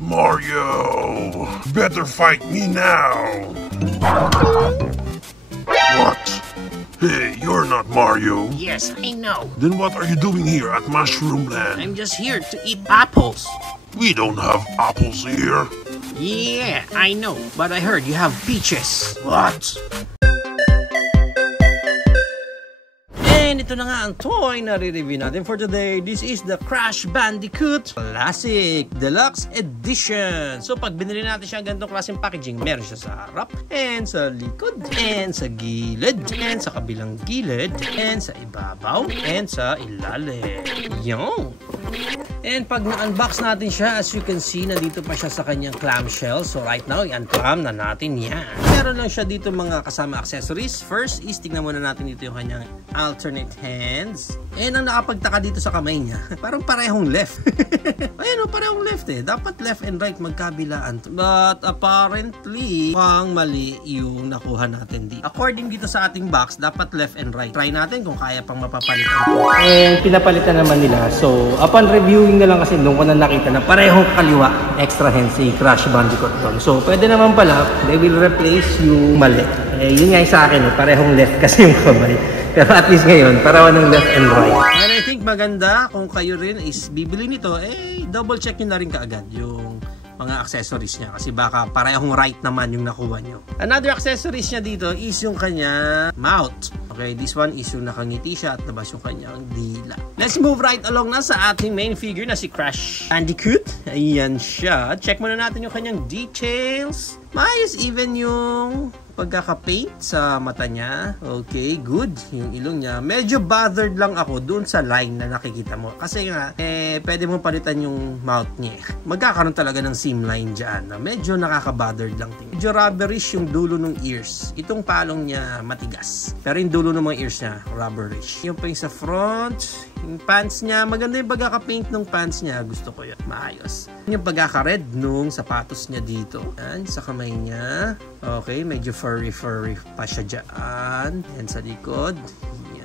Mario, better fight me now. What? Hey, you're not Mario. Yes, I know. Then what are you doing here at Mushroom Land? I'm just here to eat apples. We don't have apples here. Yeah, I know. But I heard you have peaches. What? And ito na nga ang toy na re-review natin for today. This is the Crash Bandicoot Classic Deluxe Edition. So pag binili natin siya ganitong klaseng packaging, meron siya sa harap, and sa likod, and sa gilid, and sa kabilang gilid, and sa ibabaw, and sa ilalim. Yon. And pag na-unbox natin siya, as you can see, nandito pa siya sa kanyang clamshell. So right now, i-unclam na natin yan. Meron lang siya dito mga kasama accessories. First is, tignan muna natin dito yung kanyang alternate hands. And ang nakapagtaka dito sa kamay niya, parang parehong left. Ayan o, parehong left eh. Dapat left and right magkabilaan. But apparently, mukhang mali yung nakuha natin dito. According dito sa ating box, dapat left and right. Try natin kung kaya pang mapapalitan ko. And pinapalitan naman nila. So, upon reviewing na lang kasi doon ko na nakita na parehong kaliwa extra hands si Crash Bandicoot doon. So, pwede naman pala, they will replace yung mali. Eh, yun nga yung sa akin, parehong left kasi yung kamay. Pero at least ngayon, parawan ng left and right. And I think maganda kung kayo rin is bibili nito, double check nyo na rin kaagad yung mga accessories niya kasi baka parehong right naman yung nakuha nyo. Another accessories niya dito is yung kanya mouth. Okay, this one is yung nakangiti siya at labas yung kanyang dila. Let's move right along na sa ating main figure na si Crash Bandicoot. Ayan siya. Check muna natin yung kanyang details. Maayos even yung pagkaka-paint sa mata niya. Okay, good. Yung ilong niya. Medyo bothered lang ako dun sa line na nakikita mo. Kasi nga, pwede mo palitan yung mouth niya. Magkakaroon talaga ng seam line dyan. Medyo nakaka-bothered lang. Medyo rubberish yung dulo ng ears. Itong palong niya matigas. Pero yung dulo ng mga ears niya, rubberish. Yung pa yung sa front, yung pants niya, maganda yung pagkaka-paint ng pants niya. Gusto ko yan. Maayos. Yung pagkaka-red nung sapatos niya dito. Yan, sa kamay niya. Okay, medyo furry pa siya dyan. And sa likod.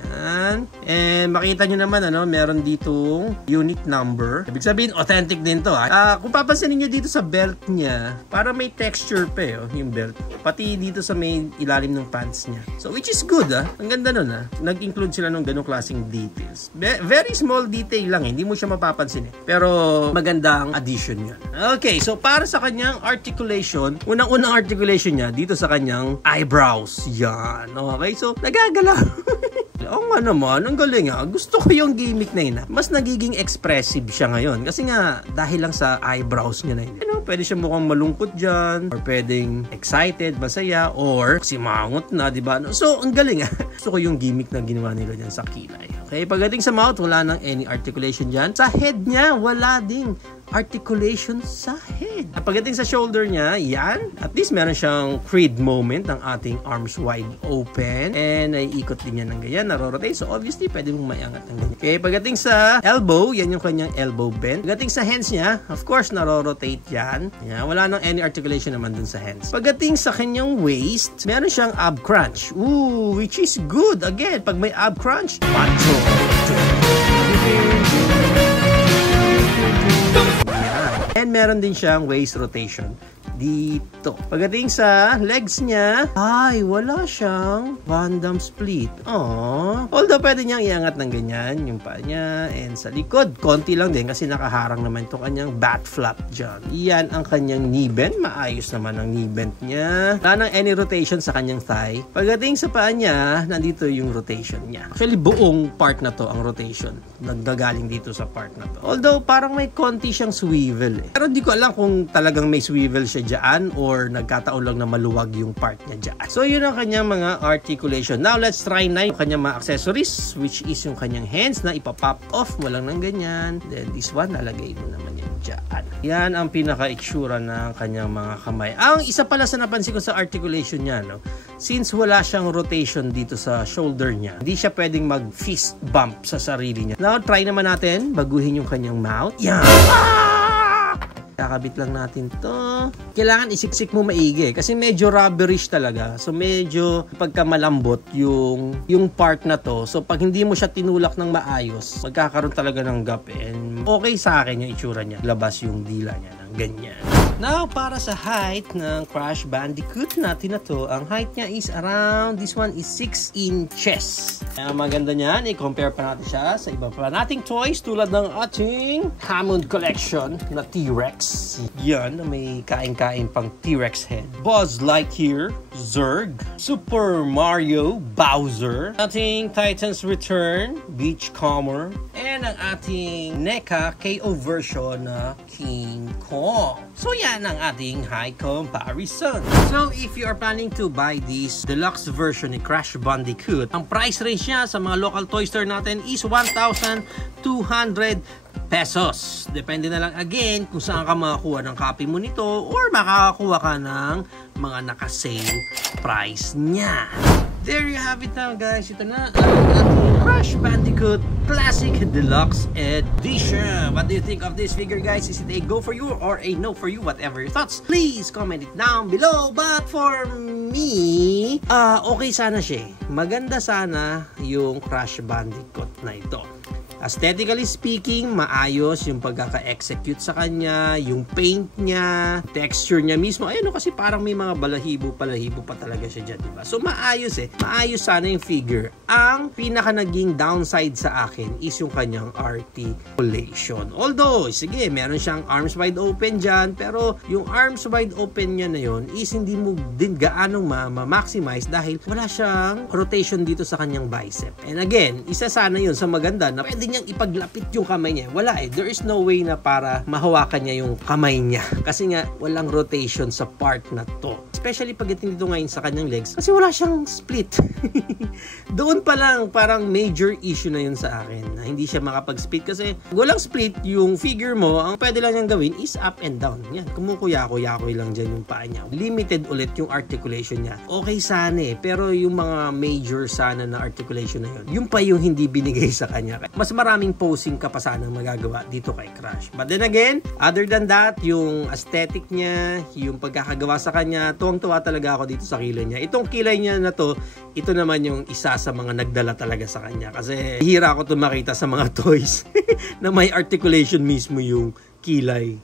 Yan. And makita nyo naman, meron ditong unique number. Ibig sabihin, authentic din to. Kung papansinin nyo dito sa belt niya, para may texture pa yung belt. Pati dito sa may ilalim ng pants niya. So, which is good, Ang ganda nun, Nag-include sila ng ganong klaseng details. Very small detail lang, Hindi mo siya mapapansin, Pero, magandang addition yun. Okay, so para sa kanyang articulation, unang-unang articulation niya, dito sa kanyang eyebrows. Yan. Okay, so, nagagalaw. Oo nga naman, ang galing Gusto ko yung gimmick na yun Mas nagiging expressive siya ngayon. Kasi nga, dahil lang sa eyebrows niya na yun. Pwede siya mukhang malungkot dyan. Or pwedeng excited, masaya. Or simangot na, diba? So, ang galing Gusto ko yung gimmick na ginawa nila dyan sa kilay. Okay, pagdating sa mouth, wala nang any articulation dyan. Sa head niya, wala ding articulation sa head. At pagdating sa shoulder niya, yan. At least meron siyang creed moment ng ating arms wide open. And naiikot din niya ng ganyan, narorotate. So obviously, pwede mong maiangat ng ganyan. Okay, pagdating sa elbow, yan yung kanyang elbow bend. Pagdating sa hands niya, of course, narorotate yan. Yan, wala nang any articulation naman dun sa hands. Pagdating sa kanyang waist, meron siyang ab crunch. Ooh, which is good. Again, pag may ab crunch, macho. And meron din siyang waist rotation dito. Pagdating sa legs niya, ay, wala siyang Van Damme split. Aww. Although, pwede niyang iangat ng ganyan, yung paa niya. And sa likod, konti lang din kasi nakaharang naman itong kanyang bat flap dyan. Iyan ang kanyang knee bend. Maayos naman ang knee bend niya. Wala nang any rotation sa kanyang thigh. Pagdating sa paa niya, nandito yung rotation niya. Actually, buong part na to ang rotation. Nagdagaling dito sa part na to. Although, parang may konti siyang swivel Pero di ko alam kung talagang may swivel siya dyan or nagkataon lang na maluwag yung part niya dyan. So, yun ang kanyang mga articulation. Now, let's try na yung kanyang mga accessories, which is yung kanyang hands na ipapop off mo lang ng ganyan. Then, this one, lalagay mo naman yan dyan. Yan ang pinaka-itsura ng kanyang mga kamay. Ang isa pala sa napansin ko sa articulation niya, since wala siyang rotation dito sa shoulder niya, hindi siya pwedeng mag-fist bump sa sarili niya. Now, try naman natin, baguhin yung kanyang mouth. Yan! Kakabit lang natin to. Kailangan isiksik mo maigi kasi medyo rubberish talaga. So medyo pagkamalambot yung part na to. So pag hindi mo siya tinulak ng maayos, magkakaroon talaga ng gap. And okay sa akin yung itsura niya. Labas yung dila niya ng ganyan. Now, para sa height ng Crash Bandicoot natin na to, ang height niya is around, this one is 6 inches. Kaya maganda niyan, i-compare pa natin siya sa iba pa nating toys tulad ng ating Hammond Collection na T-Rex. Yan, may kain-kain pang T-Rex head. Buzz Lightyear, Zurg, Super Mario, Bowser, ating Titan's Return, Beachcomber, and ang ating NECA KO version na King Kong. So yan ang ating high comparison. So if you are planning to buy this deluxe version ni Crash Bandicoot, ang price range niya sa mga local toy store natin is 1,200 pesos. Depende na lang again kung saan ka makakuha ng copy mo nito or makakakuha ka ng mga naka-sale price niya. There you have it now guys. Ito na ang ating Crash Bandicoot Classic Deluxe Edition. What do you think of this figure guys? Is it a go for you or a no for you? Whatever your thoughts, please comment it down below. But for me, okay sana siya. Maganda sana yung Crash Bandicoot na ito. Aesthetically speaking, maayos yung pagkaka-execute sa kanya, yung paint niya, texture niya mismo. Ayun, kasi parang may mga balahibo pa talaga siya dyan, diba? So, maayos eh. Maayos sana yung figure. Ang pinaka naging downside sa akin is yung kanyang articulation. Although, sige, meron siyang arms wide open dyan, pero yung arms wide open niya na yun is hindi mo din gaano ma-maximize dahil wala siyang rotation dito sa kanyang bicep. And again, isa sana yun sa maganda na pwede niyang ipaglapit yung kamay niya. Wala eh. There is no way na para mahawakan niya yung kamay niya. Kasi nga, walang rotation sa part na to. Especially pagdating dito ngayon sa kanyang legs. Kasi wala siyang split. Doon pa lang, parang major issue na yun sa akin. Na hindi siya makapag-split. Kasi walang split, yung figure mo, ang pwede lang niyang gawin is up and down. Yan, kumukuya-kuya lang dyan yung paa niya. Limited ulit yung articulation niya. Okay sana eh. Pero yung mga major sana na articulation na yun, yung pa yung hindi binigay sa kanya. Mas maraming posing ka pa sanang magagawa dito kay Crash. But then again, other than that, yung aesthetic niya, yung pagkakagawa sa kanya, tuwang-tuwa talaga ako dito sa kilay niya. Itong kilay niya na to, ito naman yung isa sa mga nagdala talaga sa kanya. Kasi hira ako ito makita sa mga toys na may articulation mismo yung kilay.